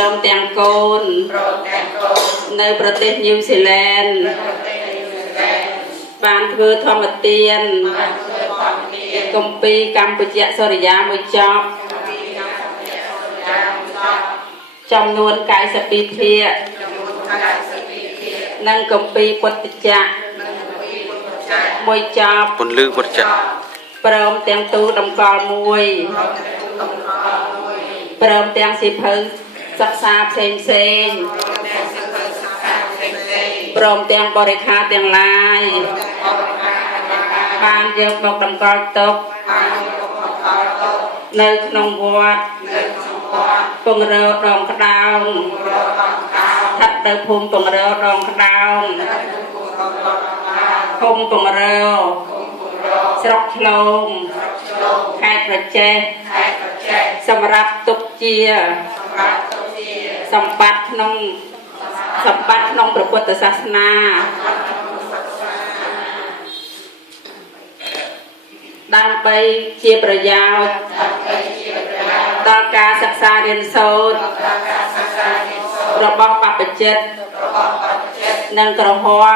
ព្រមទាំងកូននៅប្រទេសញូហ្សេឡង់បានធ្វើធម្មទានគម្ពីរកម្ពុជាសូរិយាមួយចប់ចំនួន92ភាគនិងគម្ពីរពុទ្ធចក្រមួយចប់ពន្លឺពុទ្ធចក្រព្រមទាំងទូលតម្កល់មួយព្រមទាំងសៀវភៅសិក្សាផ្សេងព្រមទាំងបរិខាទាំងឡាយបានយកមកតម្កល់ទុកនៅក្នុងវត្តពងរដងក្តោងស្ថិតនៅភូមិពងរដងក្តោងភូមិពងរស្រុកឆ្លងខេត្តប្រចេះសម្រាប់ទុកជាសម្បត្តិក្នុងព្រះពុទ្ធសាសនាដើម្បីជាប្រយោជន៍ដល់ការសិក្សារៀនសូត្ររបស់បព្វជិតនិងក្រហម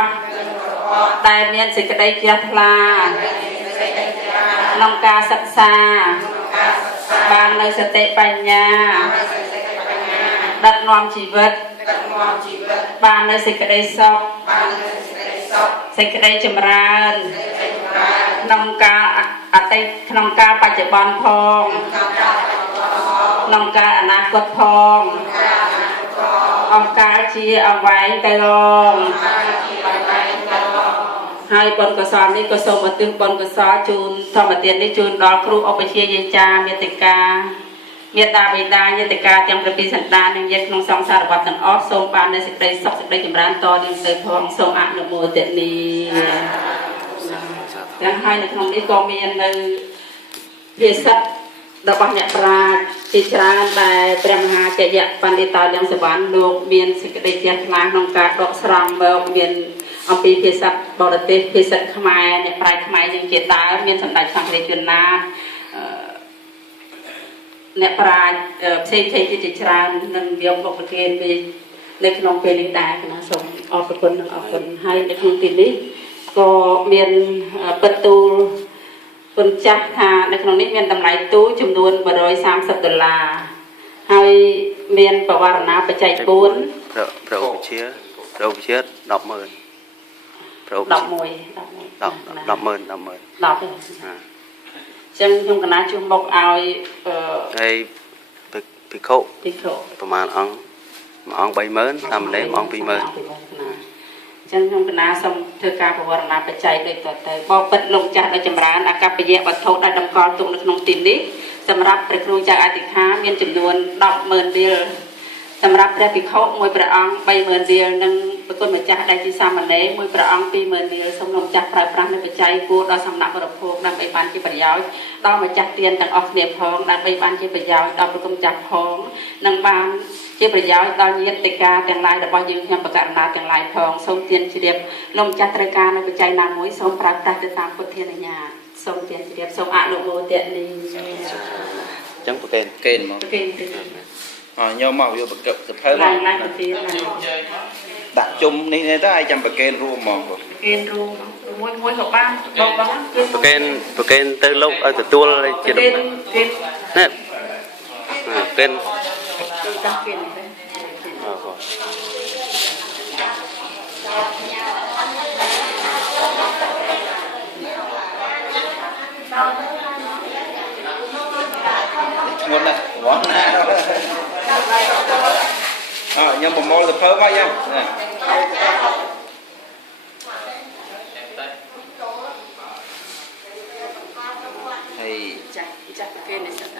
ដែលមានសេចក្តីជ្រះថ្លាក្នុងការសិក្សាបាននៅសតិបញ្ញាដឹកនាំជីវិតបាននៅសេចក្តីសុខសេចក្តីចម្រើនក្នុងការក្នុងការបច្ចុប្បន្នផងក្នុងការអនាគតផងអង្ការជាអង្វែងទៅឡងហើយបុណ្យកុសលនេះក៏សូមឧទ្ទិសបុណ្យកុសលជូនធម្មទាននេះជូនដល់គ្រូឧបជាយាចាមេតិកាមេតាបិតាយតិកាទាំង7សន្តាននិងញាតិក្នុងសង្សារវត្តទាំងអស់សូមបាននូវសេចក្តីសុខសេចក្តីចម្រើនតទៅផងសូមអនុមោទនាទាំងហើយនៅក្នុងនេះក៏មាននៅភាសិតរបស់អ្នកប្រាជ្ញជាច្រើនដែលព្រះមហាជយៈបណ្ឌិតោលំសវណ្ណលោកមានសេចក្តីជ្រះថ្លាក្នុងការដកស្រង់មកមានអំពីភាសាបរទេសភាសាខ្មែរអ្នកប្រាជ្ញខ្មែរយើងជាដើមមានសម្ដេចសង្ឃរាជជួនណាអ្នកប្រាជ្ញផ្សេងៗជាច្រើននឹងយកមកប្រគេនពីនៅក្នុងពេលនេះដែរគណៈសូមអរគុណនិងអរគុណហើយនៅក្នុងទីនេះក៏មានបន្ទូលគុណចាស់ថានៅក្នុងនេះមានតម្លៃទូចំនួន$130ហើយមានបវរណាបច្ច័យ4ប្រឧបជា100000ប្រឧបជា10ចឹងខ្ញុំកណាជួសមុខឲ្យហើយភិក្ខុប្រមាណអង្គមួយអង្គ30000តាមលេមួយអង្គ20000ចឹងខ្ញុំកណាសូមធ្វើការបវរណាបច្ច័យដូចតទៅបបិទ្ធលោកចាស់ដ៏ចម្រើនអកប្បយៈវត្ថុដែលតម្កល់ទុកនៅក្នុងទីនេះសម្រាប់ព្រះគ្រូចៅអធិការមានចំនួន100000រៀលសម្រាប់ព្រះភិក្ខុមួយព្រះអង្គ30000រៀលនិងប្រគុណម្ចាស់ដែលជាសាមណេរមួយព្រះអង្គ20000រៀលសូមលោកម្ចាស់ប្រើប្រាស់នៅបច្ច័យគួរដល់សំណាក់បរិភោគដើម្បីបានជាប្រយោជន៍ដល់ម្ចាស់ទានទាំងអស់គ្នាផងដើម្បីបានជាប្រយោជន៍ដល់ប្រគុណម្ចាស់ផងនិងបានជាប្រយោជន៍ដល់ញាតិកាទាំងឡាយរបស់យើងខ្ញុំបកករណាទាំងឡាយផងសូមទានជ្រាបលោកម្ចាស់ត្រូវការនៅបច្ច័យណាមួយសូមប្រើប្រាស់ទៅតាមពុទ្ធានុញ្ញាតសូមទានជ្រាបសូមអនុមោទនាអញ្ចឹងប្រកេនមកខ្ញុំមកវាប្រកបសភៅដាក់ជុំនេះទៅឲ្យចាំប្រកេនរួមហ្មងប្រកេនរួមមួយក៏បានបងប្រកេនទៅលោកឲ្យទទួលជានេះប្រកេនតាគិនធ្ងន់ណាស់វងណាខ្ញុំប្រមូលទៅភើមកយ៉ាងហើយចាស់គេនេះសិន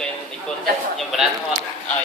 គេនិគុណខ្ញុំបណ្ដាត់ហត់